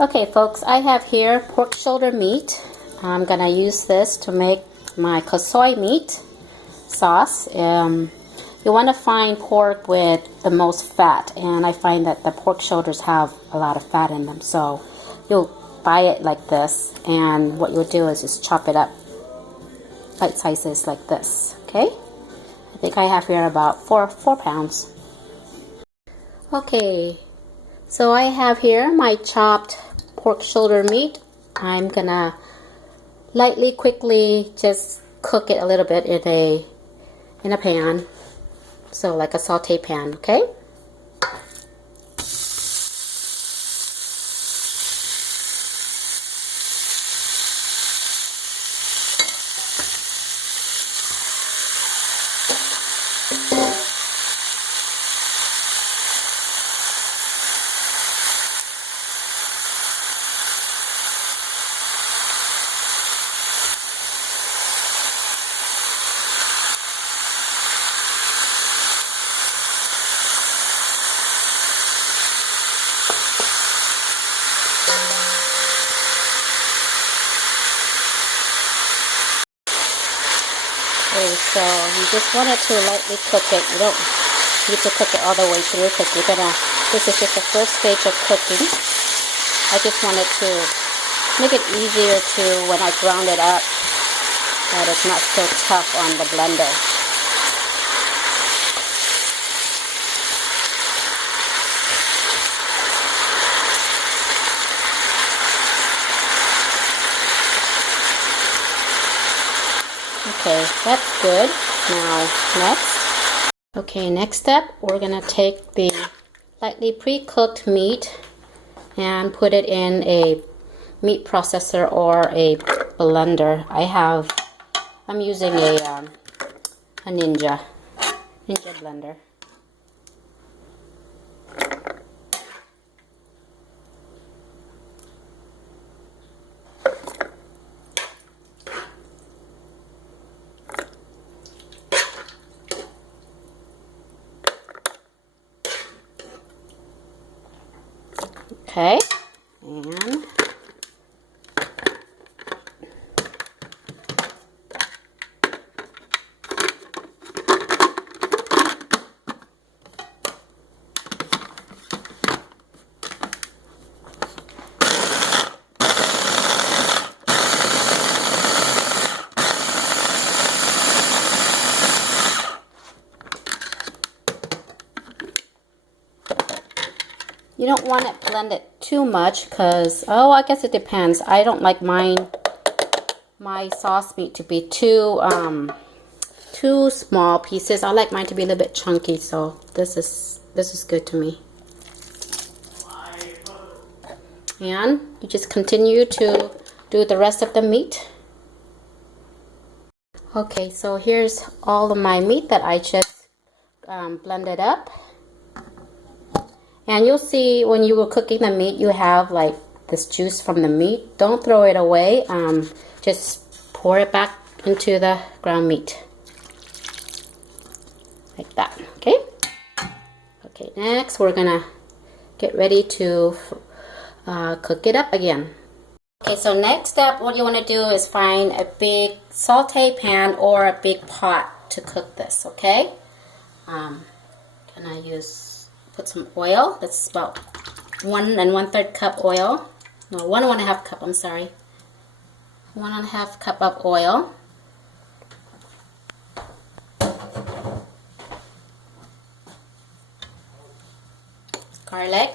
Okay folks, I have here pork shoulder meat. I'm gonna use this to make my kasoy meat sauce. You want to find pork with the most fat, and I find that the pork shoulders have a lot of fat in them, so you'll buy it like this, and what you'll do is just chop it up bite sizes like this. Okay, I think I have here about four pounds. Okay, so I have here my chopped pork shoulder meat. I'm gonna quickly just cook it a little bit in a pan, so like a saute pan. Okay. Okay, so you just want it to lightly cook it. You don't need to cook it all the way through because this is just the first stage of cooking. I just wanted to make it easier to, when I ground it up, that it's not so tough on the blender. Okay, that's good. Now, next. Okay, next step, we're gonna take the lightly pre-cooked meat and put it in a meat processor or a blender. I'm using a Ninja blender. Okay, and you don't want it blended too much because, I guess it depends. I don't like my sauce meat to be too small pieces. I like mine to be a little bit chunky, so this is good to me. And you just continue to do the rest of the meat. Okay, so here's all of my meat that I just blended up. And you'll see when you were cooking the meat, you have like this juice from the meat. Don't throw it away. Just pour it back into the ground meat. Like that, okay? Okay, next we're gonna get ready to cook it up again. Okay, so next step, what you wanna do is find a big saute pan or a big pot to cook this, okay? Can I put some oil? That's about 1 1/3 cup oil. No, 1 1/2 cup, I'm sorry. 1 1/2 cup of oil. Garlic.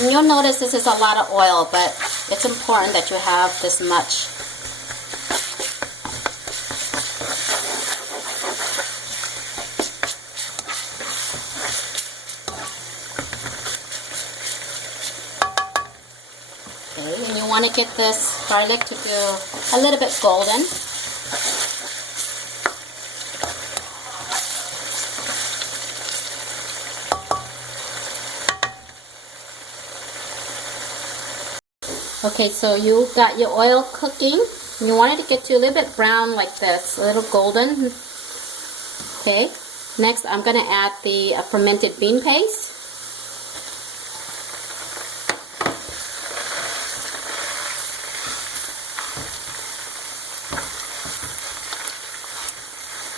And you'll notice this is a lot of oil, but it's important that you have this much. Okay, and you want to get this garlic to go a little bit golden. Okay, so you got your oil cooking. You want it to get to a little bit brown like this, a little golden. Okay, next I'm going to add the fermented bean paste.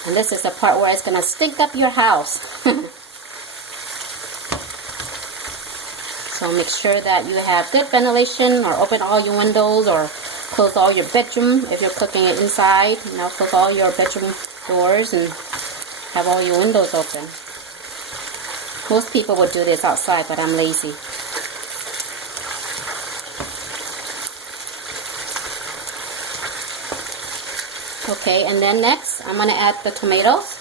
And this is the part where it's going to stink up your house. So make sure that you have good ventilation, or open all your windows, or close all your bedroom if you're cooking it inside. You know, close all your bedroom doors and have all your windows open. Most people would do this outside, but I'm lazy. Okay, and then next I'm going to add the tomatoes.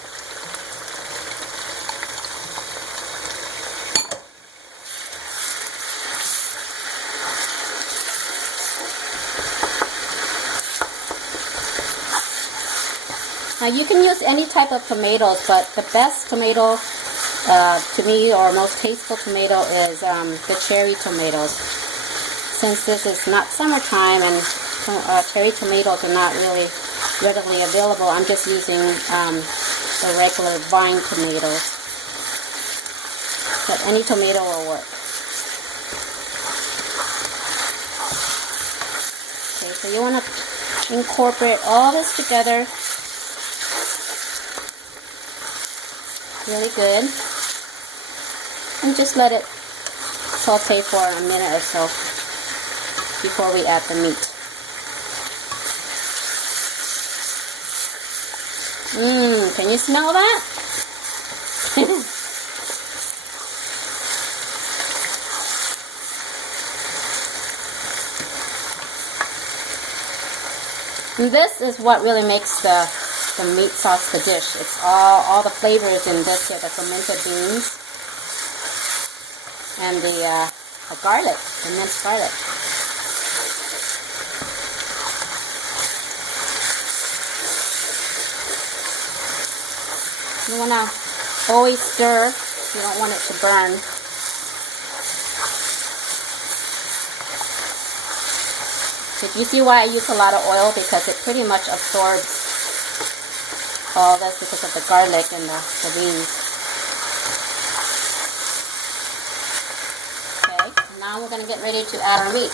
Now you can use any type of tomatoes, but the best tomato to me, or most tasteful tomato, is the cherry tomatoes. Since this is not summertime and cherry tomatoes are not really readily available, I'm just using the regular vine tomatoes. But any tomato will work. Okay, so you want to incorporate all this together really good, and just let it saute for a minute or so before we add the meat. Can you smell that? And this is what really makes the meat sauce the dish. It's all the flavors in this here, the fermented beans and the garlic, the minced garlic. You want to always stir. You don't want it to burn. Did you see why I use a lot of oil? Because it pretty much absorbs all this because of the garlic and the beans. Okay, now we're going to get ready to add our meat.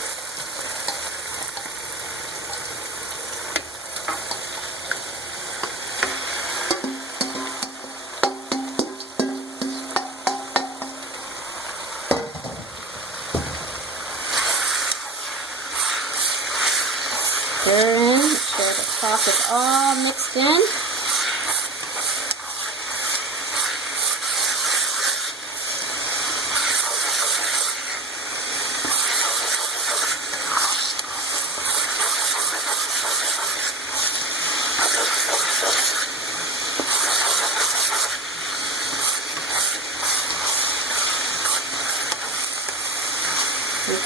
Stirring, make sure the sauce is all mixed in.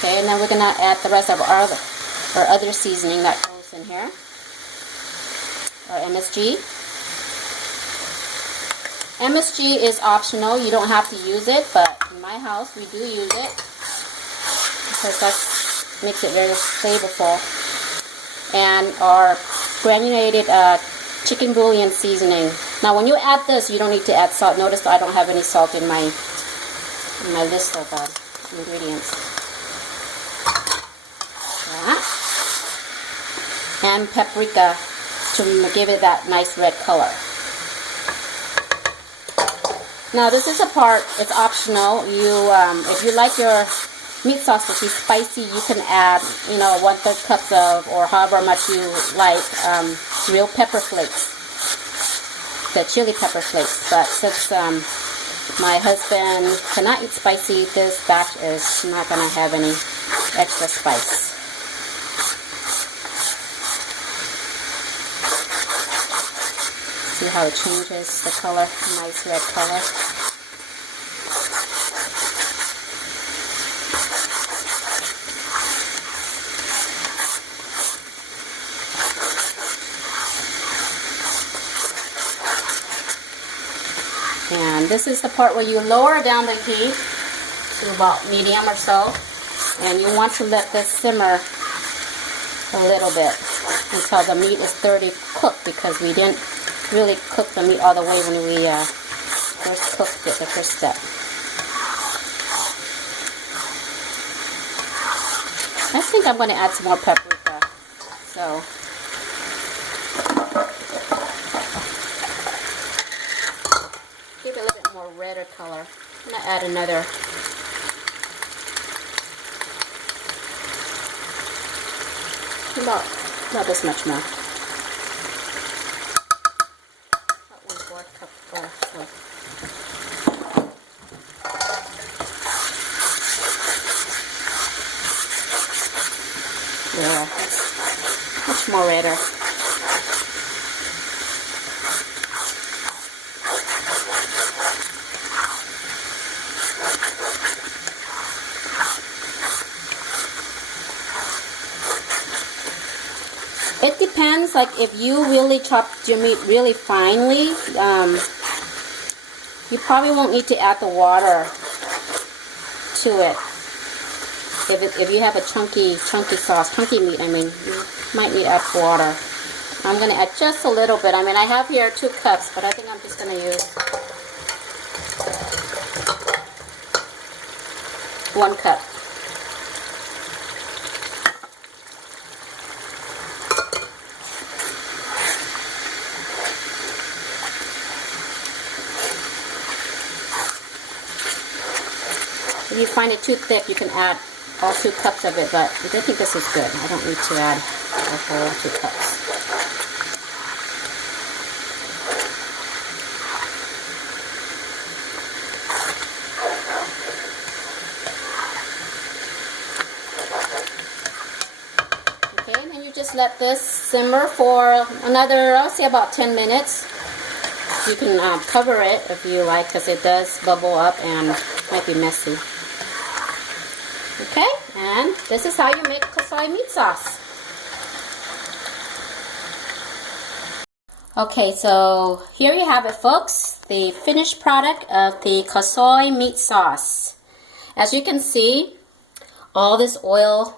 Okay, and then we're going to add the rest of our other seasoning that goes in here, our MSG. MSG is optional. You don't have to use it, but in my house we do use it because that makes it very flavorful. And our granulated chicken bouillon seasoning. Now when you add this, you don't need to add salt. Notice I don't have any salt in my list of ingredients. And paprika to give it that nice red color. Now this is a part, it's optional. You, if you like your meat sauce to be spicy, you can add, 1/3 cups of, or however much you like, real pepper flakes, the chili pepper flakes. But since my husband cannot eat spicy, this batch is not going to have any extra spice. See how it changes the color, nice red color. And this is the part where you lower down the heat to about medium or so. And you want to let this simmer a little bit until the meat is thoroughly cooked, because we didn't really cook the meat all the way when we first cooked it, the first step. I think I'm going to add some more paprika. So give it a little bit more redder color. I'm going to add another. About this much more. About 1/4 cup or so. Yeah, much more redder. It depends, like if you really chop your meat really finely, you probably won't need to add the water to it. If you have a chunky sauce, chunky meat, I mean, you might need to add water. I'm going to add just a little bit. I mean, I have here 2 cups, but I think I'm just going to use 1 cup. If you find it too thick, you can add all 2 cups of it, but I think this is good. I don't need to add a whole 2 cups. Okay, and then you just let this simmer for another, I would say about 10 minutes. You can cover it if you like, because it does bubble up and might be messy. Okay, and this is how you make Kasoy meat sauce. Okay, so here you have it, folks, the finished product of the Kasoy meat sauce. As you can see, all this oil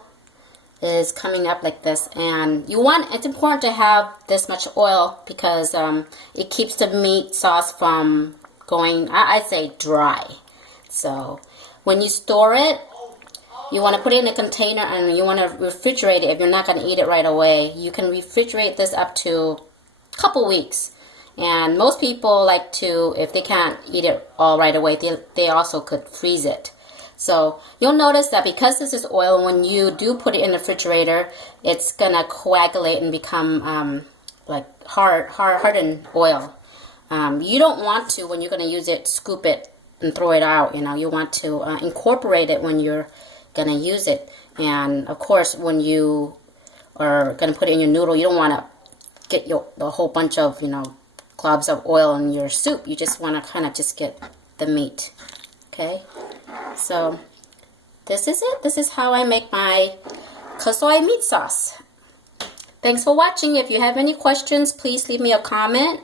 is coming up like this, and it's important to have this much oil because it keeps the meat sauce from going, I'd say, dry. So when you store it, you want to put it in a container and you want to refrigerate it if you're not going to eat it right away. You can refrigerate this up to a couple weeks. And most people like to, if they can't eat it all right away, they also could freeze it. So you'll notice that because this is oil, when you do put it in the refrigerator, it's going to coagulate and become like hardened oil. You don't want to, when you're going to use it, scoop it and throw it out. You want to incorporate it when you're going to use it. And of course, when you are going to put it in your noodle, you don't want to get the whole bunch of globs of oil in your soup. You just want to kind of just get the meat. Okay, so this is it. This is how I make my Kasoy meat sauce. Thanks for watching. If you have any questions, please leave me a comment.